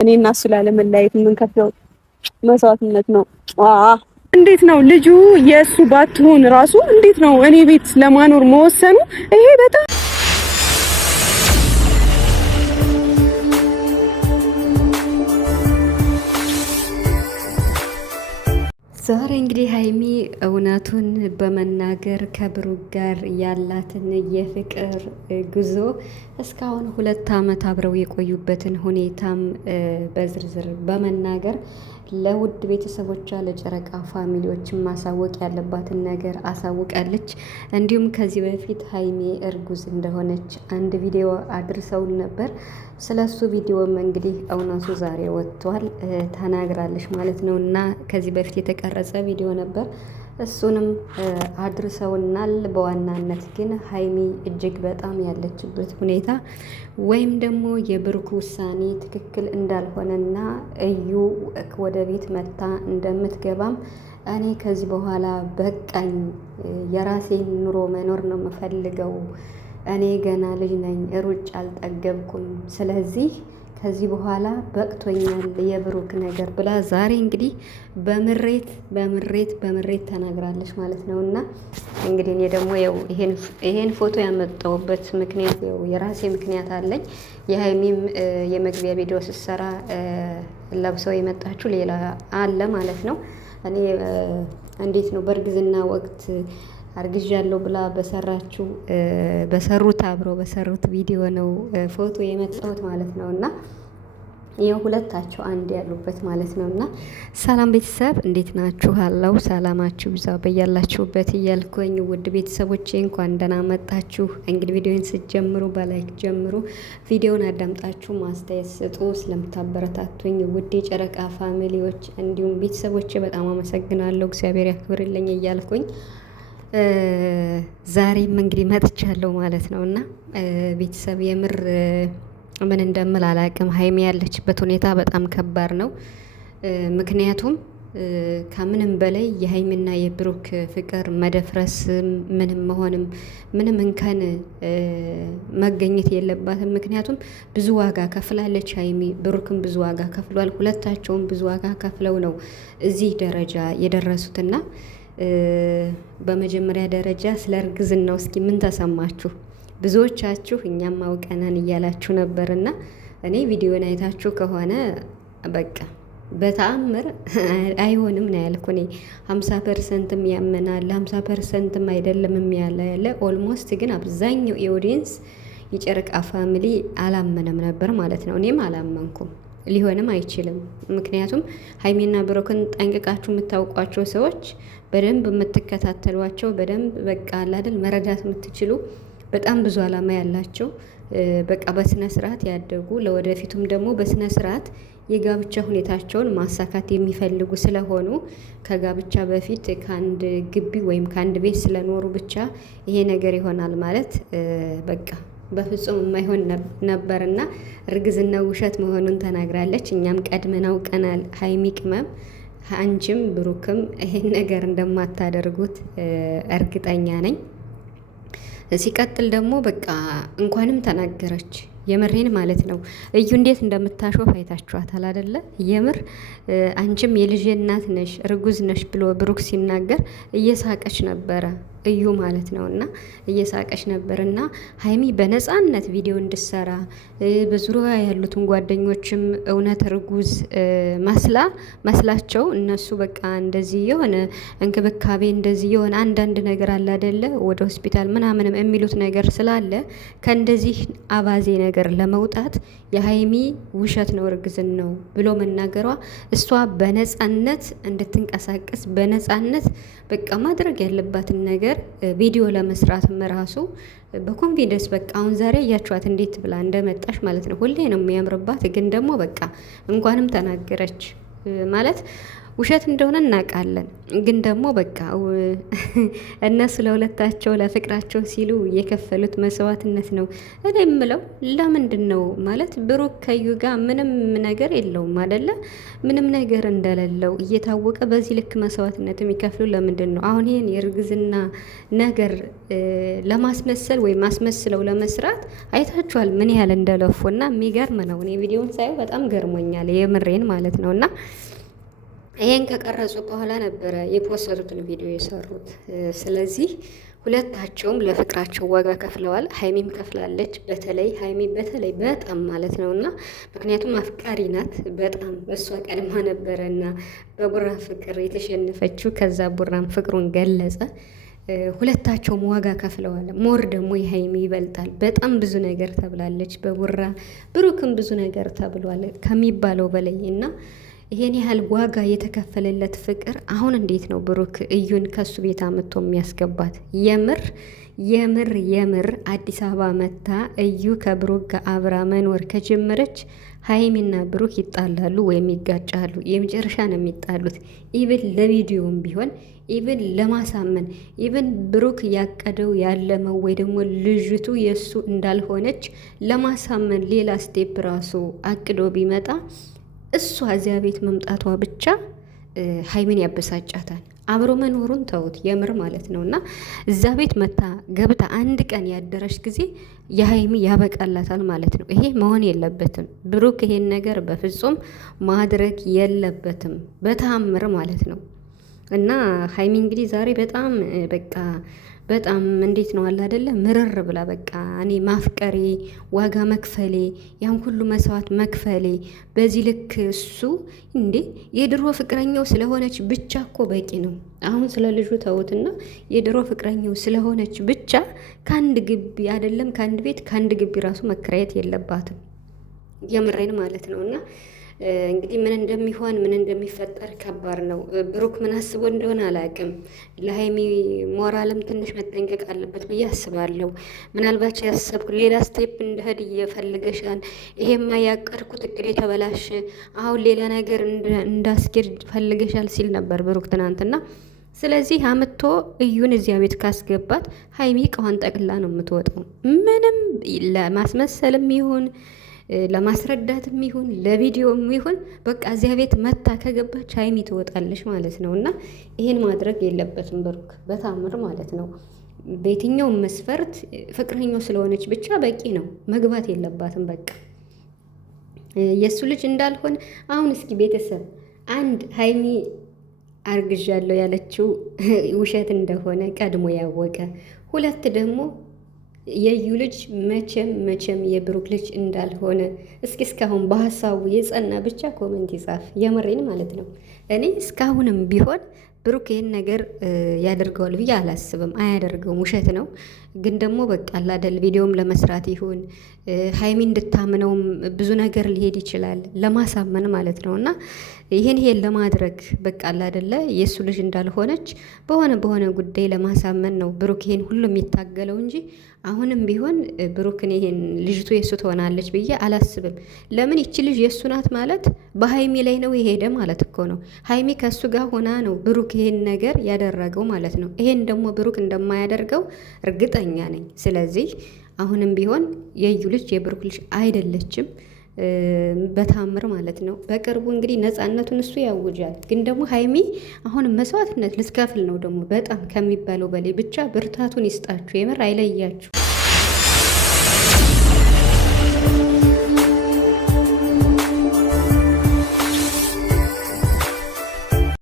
እኔ እና እሱ ላለመለያየት የምንከፍለው መስዋዕትነት ነው። እንዴት ነው ልጁ የእሱ ባትሆን ራሱ እንዴት ነው እኔ ቤት ለማኖር መወሰኑ? ይሄ በጣም ዛሬ እንግዲህ ሀይሚ እውነቱን በመናገር ከብሩክ ጋር ያላትን የፍቅር ጉዞ እስካሁን 2 ዓመት አብረው የቆዩበትን ሁኔታም በዝርዝር በመናገር ለውድ ቤተሰቦቿ ለጨረቃ ፋሚሊዎች ማሳወቅ ያለባትን ነገር አሳውቃለች። እንዲሁም ከዚህ በፊት ሀይሚ እርጉዝ እንደሆነች አንድ ቪዲዮ አድርሰውን ነበር። ስለሱ ቪዲዮም እንግዲህ እውነቱ ዛሬ ወጥቷል ተናግራለች ማለት ነው። እና ከዚህ በፊት የተቀረጸ ቪዲዮ ነበር፣ እሱንም አድርሰውናል። በዋናነት ግን ሀይሚ እጅግ በጣም ያለችበት ሁኔታ ወይም ደግሞ የብሩክ ውሳኔ ትክክል እንዳልሆነና እዩ ወደ ቤት መታ እንደምትገባም እኔ ከዚህ በኋላ በቃኝ፣ የራሴን ኑሮ መኖር ነው የምፈልገው፣ እኔ ገና ልጅ ነኝ፣ ሩጭ አልጠገብኩም፣ ስለዚህ ከዚህ በኋላ በቅቶኛል የብሩክ ነገር ብላ ዛሬ እንግዲህ በምሬት ተናግራለች ማለት ነው። እና እንግዲህ እኔ ደግሞ ያው ይሄን ፎቶ ያመጣሁበት ምክንያት ያው የራሴ ምክንያት አለኝ። የሀይሚም የመግቢያ ቪዲዮ ስትሰራ ለብሰው የመጣችሁ ሌላ አለ ማለት ነው። እኔ እንዴት ነው በእርግዝና ወቅት አርግዣለሁ ብላ አብረው በሰሩት ቪዲዮ ነው ፎቶ የመጣሁት ማለት ነው። እና የሁለታቸው አንድ ያሉበት ማለት ነው። እና ሰላም ቤተሰብ እንዴት ናችሁ? አለው ሰላማችሁ ብዛ በያላችሁበት እያልኩኝ ውድ ቤተሰቦቼ እንኳን ደህና መጣችሁ። እንግዲህ ቪዲዮን ስትጀምሩ በላይክ ጀምሩ፣ ቪዲዮን አዳምጣችሁ ማስተያየት ስጡ። ስለምታበረታቱኝ ውድ የጨረቃ ፋሚሊዎች እንዲሁም ቤተሰቦቼ በጣም አመሰግናለሁ። እግዚአብሔር ያክብርልኝ እያልኩኝ ዛሬም እንግዲህ መጥቻለሁ ማለት ነው። እና ቤተሰብ የምር ምን እንደምል አላቅም። ሀይሚ ያለችበት ሁኔታ በጣም ከባድ ነው። ምክንያቱም ከምንም በላይ የሀይሚና የብሩክ ፍቅር መደፍረስ ምንም እንከን መገኘት የለባትም። ምክንያቱም ብዙ ዋጋ ከፍላለች ሀይሚ፣ ብሩክም ብዙ ዋጋ ከፍሏል። ሁለታቸውም ብዙ ዋጋ ከፍለው ነው እዚህ ደረጃ የደረሱትና በመጀመሪያ ደረጃ ስለ እርግዝናው እስኪ ምን ተሰማችሁ? ብዙዎቻችሁ እኛም አውቀናን እያላችሁ ነበርና እኔ ቪዲዮን አይታችሁ ከሆነ በቃ በተአምር አይሆንም ነው ያልኩ። እኔ 50%ም ያመናል 50%ም አይደለም ያለ ኦልሞስት ግን አብዛኛው የኦዲየንስ የጨረቃ ፋሚሊ አላመነም ነበር ማለት ነው። እኔም አላመንኩም። ሊሆንም አይችልም። ምክንያቱም ሀይሚና ብሩክን ጠንቅቃችሁ የምታውቋቸው ሰዎች፣ በደንብ የምትከታተሏቸው፣ በደንብ በቃ አይደል መረዳት የምትችሉ በጣም ብዙ አላማ ያላቸው በቃ በስነ ስርዓት ያደጉ ለወደፊቱም ደግሞ በስነ ስርዓት የጋብቻ ሁኔታቸውን ማሳካት የሚፈልጉ ስለሆኑ ከጋብቻ በፊት ከአንድ ግቢ ወይም ከአንድ ቤት ስለኖሩ ብቻ ይሄ ነገር ይሆናል ማለት በቃ በፍጹም የማይሆን ነበርና እርግዝና ውሸት መሆኑን ተናግራለች። እኛም ቀድመን አውቀናል። ሀይሚ ቅመም አንቺም ብሩክም ይሄን ነገር እንደማታደርጉት እርግጠኛ ነኝ። ሲቀጥል ደግሞ በቃ እንኳንም ተናገረች። የምሬን ማለት ነው። እዩ እንዴት እንደምታሾፍ አይታችኋታል አይደለ? የምር አንቺም የልጅ እናት ነሽ እርጉዝ ነሽ ብሎ ብሩክ ሲናገር እየሳቀች ነበረ እዩ ማለት ነው። እና እየሳቀች ነበር። እና ሀይሚ በነፃነት ቪዲዮ እንድሰራ በዙሪያ ያሉትን ጓደኞችም እውነት እርጉዝ መስላቸው እነሱ በቃ እንደዚህ የሆነ እንክብካቤ እንደዚህ የሆነ አንዳንድ ነገር አለ አይደለ? ወደ ሆስፒታል ምናምንም የሚሉት ነገር ስላለ ከእንደዚህ አባዜ ነገር ለመውጣት የሀይሚ ውሸት ነው እርግዝን ነው ብሎ መናገሯ እሷ በነፃነት እንድትንቀሳቀስ በነፃነት በቃ ማድረግ ያለባትን ነገር ቪዲዮ ለመስራት ራሱ በኮንፊደንስ በቃ አሁን ዛሬ እያችኋት እንዴት ብላ እንደመጣሽ ማለት ነው። ሁሌ ነው የሚያምርባት። ግን ደግሞ በቃ እንኳንም ተናገረች ማለት ውሸት እንደሆነ እናውቃለን። ግን ደግሞ በቃ እነሱ ለሁለታቸው ለፍቅራቸው ሲሉ የከፈሉት መስዋዕትነት ነው። እኔ የምለው ለምንድን ነው ማለት ብሩክ ከዩ ጋር ምንም ነገር የለውም አይደለ? ምንም ነገር እንደሌለው እየታወቀ በዚህ ልክ መስዋዕትነት የሚከፍሉ ለምንድን ነው? አሁን ይህን የእርግዝና ነገር ለማስመሰል ወይም ማስመስለው ለመስራት አይታችኋል ምን ያህል እንደለፉ እና የሚገርም ነው። እኔ ቪዲዮን ሳየው በጣም ገርሞኛል፣ የምሬን ማለት ነው። እና ይሄን ከቀረጹ በኋላ ነበረ የፖስተሩትን ቪዲዮ የሰሩት። ስለዚህ ሁለታቸውም ለፍቅራቸው ዋጋ ከፍለዋል። ሀይሚም ከፍላለች። በተለይ ሀይሚ በተለይ በጣም ማለት ነው እና ምክንያቱም አፍቃሪ ናት በጣም እሷ ቀድማ ነበረ እና በቡራ ፍቅር የተሸነፈችው። ከዛ ቡራም ፍቅሩን ገለጸ። ሁለታቸውም ዋጋ ከፍለዋል። ሞር ደግሞ የሀይሚ ይበልጣል። በጣም ብዙ ነገር ተብላለች በቡራ ብሩክም ብዙ ነገር ተብሏል ከሚባለው በላይ እና ይሄን ያህል ዋጋ የተከፈለለት ፍቅር አሁን እንዴት ነው ብሩክ እዩን ከሱ ቤት አምጥቶ የሚያስገባት? የምር አዲስ አበባ መታ እዩ ከብሩክ ጋር አብራ መኖር ከጀመረች ሀይሚና ብሩክ ይጣላሉ ወይም ይጋጫሉ። የመጨረሻ ነው የሚጣሉት። ኢቭን ለቪዲዮም ቢሆን ኢቭን ለማሳመን ኢቭን ብሩክ ያቀደው ያለመው ወይ ደግሞ ልጅቱ የእሱ እንዳልሆነች ለማሳመን ሌላ ስቴፕ ራሱ አቅዶ ቢመጣ እሷ እዚያ ቤት መምጣቷ ብቻ ሀይሚን ያበሳጫታል። አብሮ መኖሩን ተውት፣ የምር ማለት ነው። እና እዛ ቤት መታ ገብታ አንድ ቀን ያደረች ጊዜ የሀይሚ ያበቃላታል ማለት ነው። ይሄ መሆን የለበትም። ብሩክ ይሄን ነገር በፍጹም ማድረግ የለበትም በተአምር ማለት ነው። እና ሀይሚ እንግዲህ ዛሬ በጣም በቃ በጣም እንዴት ነው አለ አይደለ ምርር ብላ በቃ እኔ ማፍቀሬ ዋጋ መክፈሌ ያን ሁሉ መስዋዕት መክፈሌ በዚህ ልክ እሱ እንዴ የድሮ ፍቅረኛው ስለሆነች ብቻ እኮ በቂ ነው። አሁን ስለ ልጁ ተውትና የድሮ ፍቅረኛው ስለሆነች ብቻ ከአንድ ግቢ አይደለም ከአንድ ቤት ከአንድ ግቢ ራሱ መከራየት የለባትም። የምሬን ማለት ነው። እና እንግዲህ ምን እንደሚሆን ምን እንደሚፈጠር ከባድ ነው። ብሩክ ምን አስቦ እንደሆነ አላውቅም። ለሀይሚ ሞራልም ትንሽ መጠንቀቅ አለበት ብዬ አስባለሁ። ምናልባት ያሰብኩ ሌላ ስቴፕ እንደሄድ እየፈልገሻል፣ ይሄማ ያቀድኩት እቅድ የተበላሽ አሁን ሌላ ነገር እንዳስኬድ ፈልገሻል ሲል ነበር ብሩክ ትናንትና። ስለዚህ አምቶ እዩን እዚያ ቤት ካስገባት ሀይሚ እቃዋን ጠቅላ ነው የምትወጣው። ምንም ለማስመሰልም ይሁን ለማስረዳትም ይሁን ለቪዲዮም ይሁን በቃ እዚያ ቤት መታ ከገባች ሀይሚ ትወጣለች ማለት ነው። እና ይሄን ማድረግ የለበትም ብሩክ በታምር ማለት ነው። በየትኛውም መስፈርት ፍቅረኛው ስለሆነች ብቻ በቂ ነው፣ መግባት የለባትም በቃ የእሱ ልጅ እንዳልሆን። አሁን እስኪ ቤተሰብ አንድ ሀይሚ አርግዣለሁ ያለችው ውሸት እንደሆነ ቀድሞ ያወቀ፣ ሁለት ደግሞ የዩ ልጅ መቼም የብሩክ ልጅ እንዳልሆነ እስኪ እስካሁን በሀሳቡ የጸና ብቻ ኮመንት ይጻፍ። የምሬን ማለት ነው። እኔ እስካሁንም ቢሆን ብሩክ ይህን ነገር ያደርገዋል ብዬ አላስብም። አያደርገውም፣ ውሸት ነው። ግን ደግሞ በቃ አላደል ቪዲዮም ለመስራት ይሁን ሀይሚ እንድታምነውም ብዙ ነገር ሊሄድ ይችላል ለማሳመን ማለት ነው። እና ይህን ለማድረግ በቃ አላደለ የእሱ ልጅ እንዳልሆነች በሆነ ጉዳይ ለማሳመን ነው ብሩክ ይሄን ሁሉ የሚታገለው እንጂ አሁንም ቢሆን ብሩክን ይሄን ልጅቱ የእሱ ትሆናለች ብዬ አላስብም። ለምን ይቺ ልጅ የእሱ ናት ማለት በሀይሚ ላይ ነው የሄደ ማለት እኮ ነው። ሀይሚ ከእሱ ጋር ሆና ነው ብሩክ ይሄን ነገር ያደረገው ማለት ነው። ይሄን ደግሞ ብሩክ እንደማያደርገው እርግጠኛ ነኝ። ስለዚህ አሁንም ቢሆን የዩ ልጅ የብሩክ ልጅ አይደለችም በታምር ማለት ነው። በቅርቡ እንግዲህ ነፃነቱን እሱ ያውጃል። ግን ደግሞ ሀይሚ አሁንም መስዋዕትነት ልትከፍል ነው ደግሞ በጣም ከሚባለው በላይ። ብቻ ብርታቱን ይስጣችሁ፣ የምር አይለያችሁ።